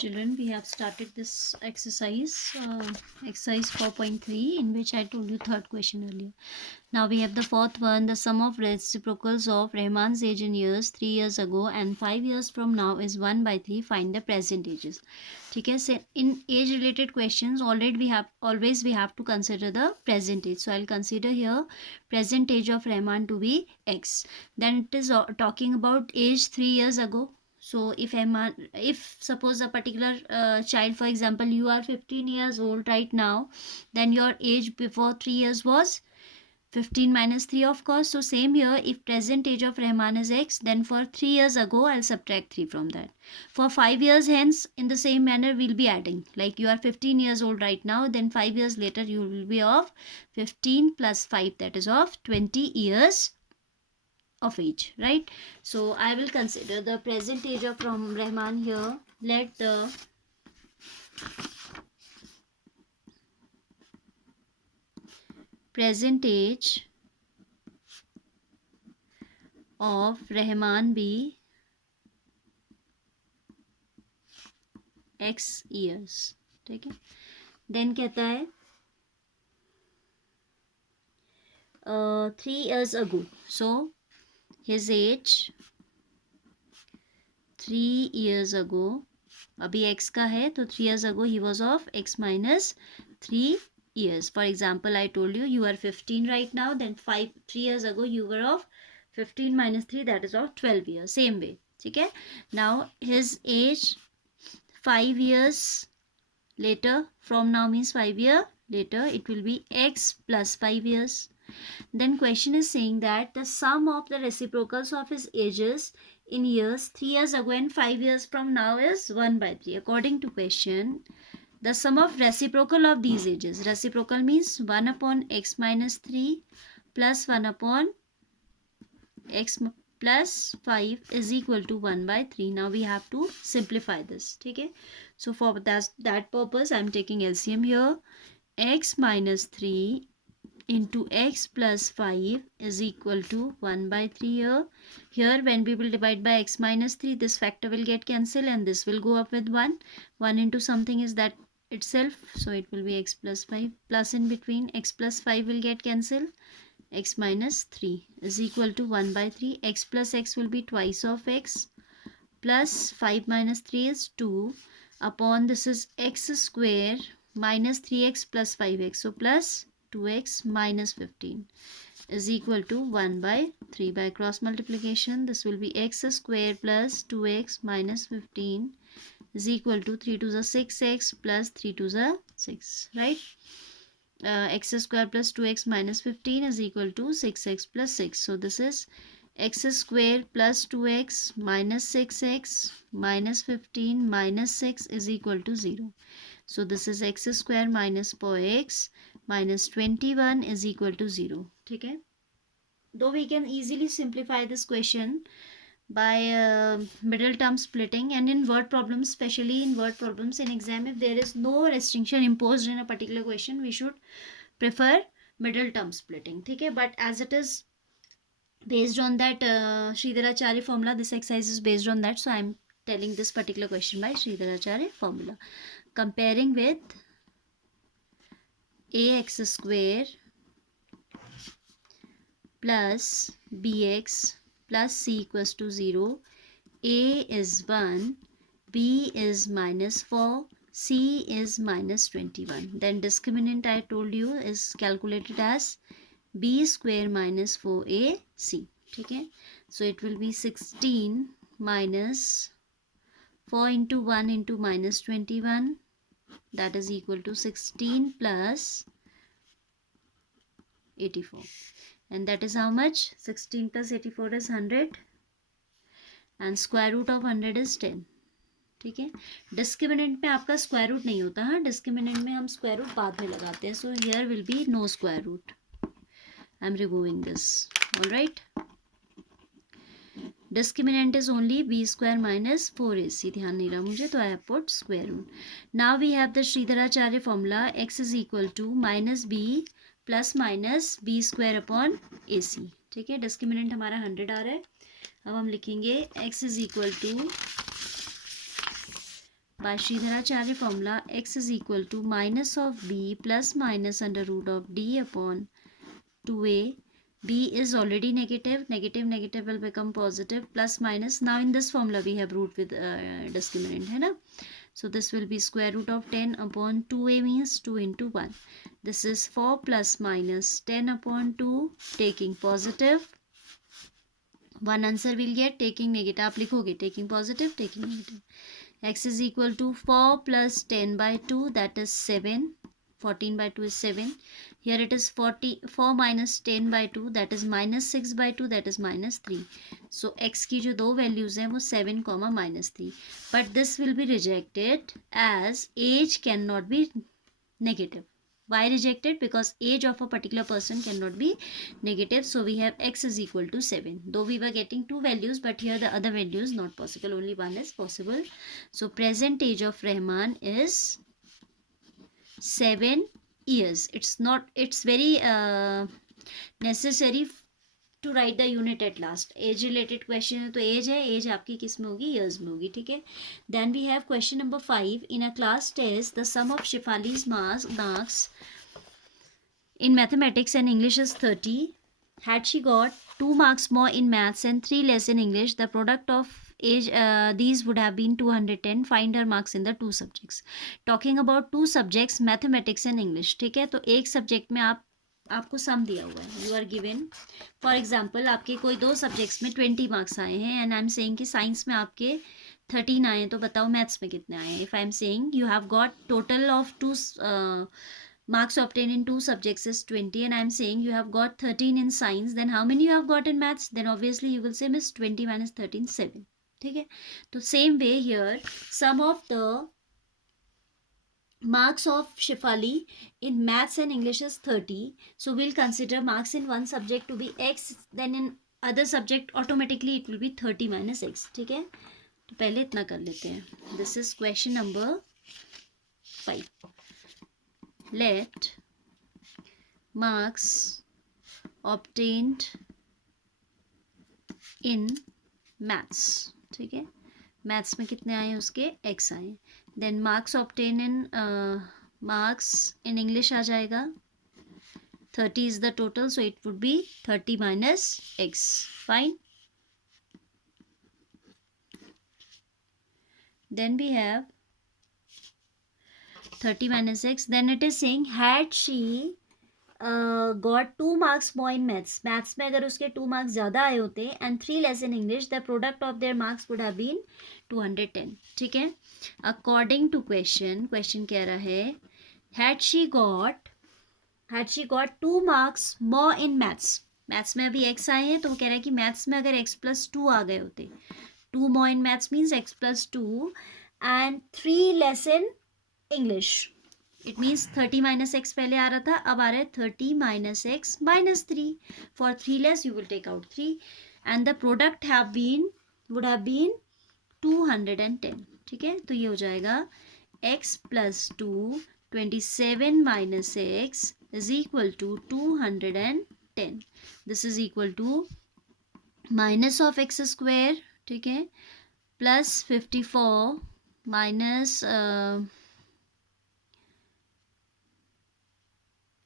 Children, we have started this exercise, exercise 4.3, in which I told you third question earlier. Now we have the fourth one. The sum of reciprocals of Rahman's age in years 3 years ago and 5 years from now is 1/3. Find the present ages. ठीक है. So in age related questions always we have to consider the present age. So I'll consider here present age of Rahman to be X. Then it is talking about age 3 years ago. So if suppose a particular child, for example, you are 15 years old right now, then your age before 3 years was 15 minus 3, of course. So same here, if present age of Rahman is X, then for 3 years ago I'll subtract 3 from that. For 5 years hence, in the same manner we'll be adding. Like you are 15 years old right now, then 5 years later you will be of 15 plus 5, that is of 20 years of age, right? So I will consider the present age of Rahman here. Let the present age of Rahman be X years. ठीक है. Then कहता है 3 years ago. So his age 3 years ago, अभी x का है तो 3 years ago he was of x minus 3 years. For example, I told you you are 15 right now, then 3 years ago you were of 15 minus 3, that is of 12 years. Same way. ठीक है. Now his age 5 years later, from now means 5 years later, it will be x plus 5 years. Then question is saying that the sum of the reciprocals of his ages in years 3 years ago and 5 years from now is 1/3. According to question, the sum of reciprocal of these ages, reciprocal means 1 upon x minus 3 plus 1 upon x plus 5 is equal to 1/3. Now we have to simplify this. Okay, so for that purpose I am taking LCM here. X minus 3 into x plus 5 is equal to 1/3 here. Here when we will divide by x minus 3, this factor will get cancelled and this will go up with 1. 1 into something is that itself, so it will be x plus 5, plus in between x plus 5 will get cancelled. X minus 3 is equal to 1/3. X plus x will be twice of x, plus 5 minus 3 is 2, upon this is x square minus 3x plus 5x, so plus 2x minus 15 is equal to 1/3. By cross multiplication, this will be x square plus 2x minus 15 is equal to 3 to the 6x plus 3 to the 6, right? X square plus 2x minus 15 is equal to 6x plus 6. So this is x square plus 2x minus 6x minus 15 minus 6 is equal to 0. So this is x square minus 4x minus 21 is equal to 0. ठीक है. Though we can easily simplify this question by middle term splitting, and in word problems, especially in word problems in exam, if there is no restriction imposed in a particular question, we should prefer middle term splitting. ठीक है. But as it is based on that Sridharacharya formula, this exercise is based on that, so I am telling this particular question by Sridharacharya formula. Comparing with ax square plus bx plus c equals to 0, a is 1, b is minus 4, c is minus 21. Then discriminant I told you is calculated as b square minus 4ac. ठीक है. So it will be 16 minus 4 into 1 into minus 21, that is equal to 16 plus 84, and that is how much? 16 plus 84 is 100 and square root of 100 is 10. ठीक है. Discriminant में आपका square root नहीं होता. हाँ, discriminant में हम स्क्वायर रूट बाद में लगाते हैं. So here will be no square root. I am removing this. Alright. Discriminant is only b square minus 4ac. ध्यान नहीं रहा मुझे, तो I have put square root. Now we have the Sridharacharya formula. X is equal to minus b plus minus b square upon ac. ठीक है. Discriminant हमारा 100 आ रहा है. अब हम लिखेंगे x is equal to by Sridharacharya formula, x is equal to minus of b plus minus under root of d upon 2a. b is already negative, negative negative will become positive, plus minus. Now in this formula we have root with discriminant, है ना? So this will be square root of 10 upon 2a means 2 into 1. This is 4 plus minus 10 upon 2, taking positive. One answer we'll get, taking negative. आप लिखोगे taking positive, taking negative. X is equal to 4 plus 10 by 2, that is 7. 14 by 2 is 7. Here it is 4 minus 10 by 2, that is minus 6 by 2, that is minus 3. So x की जो दो values हैं वो 7, minus 3. But this will be rejected as age cannot be negative. Why rejected? Because age of a particular person cannot be negative. So we have x is equal to 7. Though we were getting two values, but here the other value is not possible. Only one is possible. So present age of Rahman is 7 years. It's very necessary to write the unit at last. Age related question है तो age है, age आपकी किस में होगी, years में होगी, ठीक है. Then we have question number 5. In a class test, the sum of Shefali's marks in mathematics and English is 30. Had she got 2 marks more in maths and 3 less in English, the product of age these would have been 210. Find her marks in the two subjects. Talking about two subjects, mathematics and English, ठीक है. तो एक subject में आपको सम दिया हुआ है. You are given for example आपके कोई दो सब्जेक्ट्स में 20 मार्क्स आए हैं एंड आई एम सेइंग कि साइंस में आपके 13 आए हैं, तो बताओ मैथ्स में कितने आए हैं. If I am saying you have got total of two marks obtained in two subjects is 20 and I am saying you have got 13 in science, then how many you have got in maths? Then obviously you will say miss 20 minus 13 7. ठीक है. तो same way here sum of the marks of Shefali in maths and English is 30. So we'll consider marks in one subject to be x, then in other subject automatically it will be 30 minus x. ठीक है. तो पहले इतना कर लेते हैं. This is question number 5. Let marks obtained in maths, ठीक है. मैथ्स में कितने आए उसके x आए. Then marks obtain in marks in English आ जाएगा. 30 is the total, so it would be 30 minus x. Fine. Then we have 30 minus x. Then it is saying had she got 2 marks more in maths. Maths में अगर उसके 2 marks ज़्यादा आए होते and 3 less in English, the product of their marks would have been 210. ठीक है. According to question कह रहा है had she got 2 marks more in maths. Maths में अभी x आए हैं तो वो कह रहा है कि maths में अगर x plus 2 आ गए होते, 2 more in maths means x plus 2 and 3 less in English. It means 30 minus x पहले आ रहा था, अब आ रहा है 30 minus x minus 3. For 3 less you will take out 3 and the product would have been 210. ठीक है. तो ये हो जाएगा x plus 2 27 minus x is equal to 210. This is equal to minus of x square, ठीक है, plus 54 minus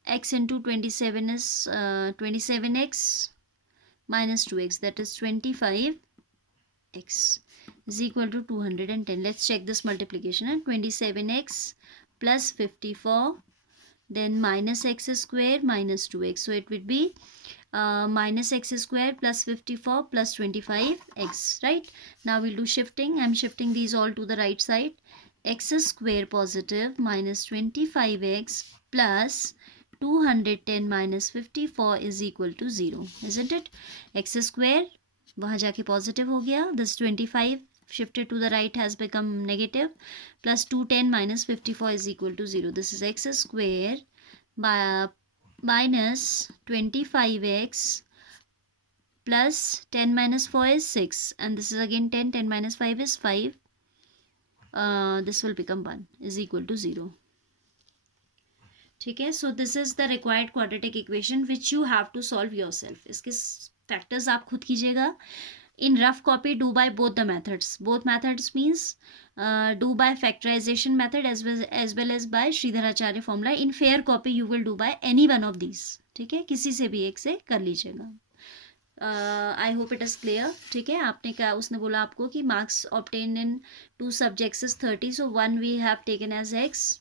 x into 27 is 27x minus 2x, that is 25x is equal to 210. Let's check this multiplication. 27x plus 54 then minus x square minus 2x, so it would be minus x square plus 54 plus 25x, right? Now we'll do shifting. I'm shifting these all to the right side. X square positive minus 25x plus 210 minus 54 is equal to 0, isn't it? X square वहाँ जाके positive हो गया. This 25 shifted to the right has become negative. Plus 210 minus 54 is equal to 0. This is x square by minus 25x plus 10 minus 4 is 6. And this is again 10. 10 minus 5 is 5. This will become 1 is equal to 0. ठीक है. So this is the required quadratic equation which you have to solve yourself. इसके factors आप खुद कीजिएगा. In rough copy, do by both the methods. Both methods means do by factorization method as well as by Sridharacharya formula. In fair copy, you will do by any one of these. ठीक है, किसी से भी एक से कर लीजिएगा. I hope it is clear. ठीक है, आपने क्या, उसने बोला आपको कि marks obtain in 2 subjects is 30, so 1 we have taken as x.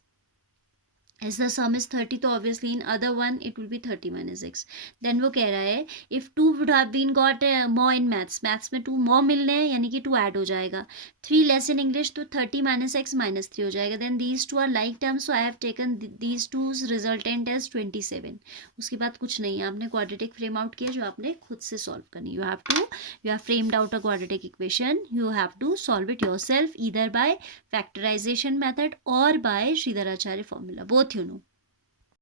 As the sum is 30, तो obviously in other one it will be 30 minus x. Then वो कह रहा है if 2 would have been got more in maths में 2 more मिलने हैं, यानी कि 2 ऐड हो जाएगा. 3 less in English, तो 30 minus x minus 3 हो जाएगा. Then these two are like terms, so I have taken these two's resultant as 27. उसके बाद कुछ नहीं है, आपने quadratic frame out किया जो आपने खुद से solve करनी. You have framed out a quadratic equation. You have to solve it yourself either by factorization method or by Sridharacharya formula. Both you know.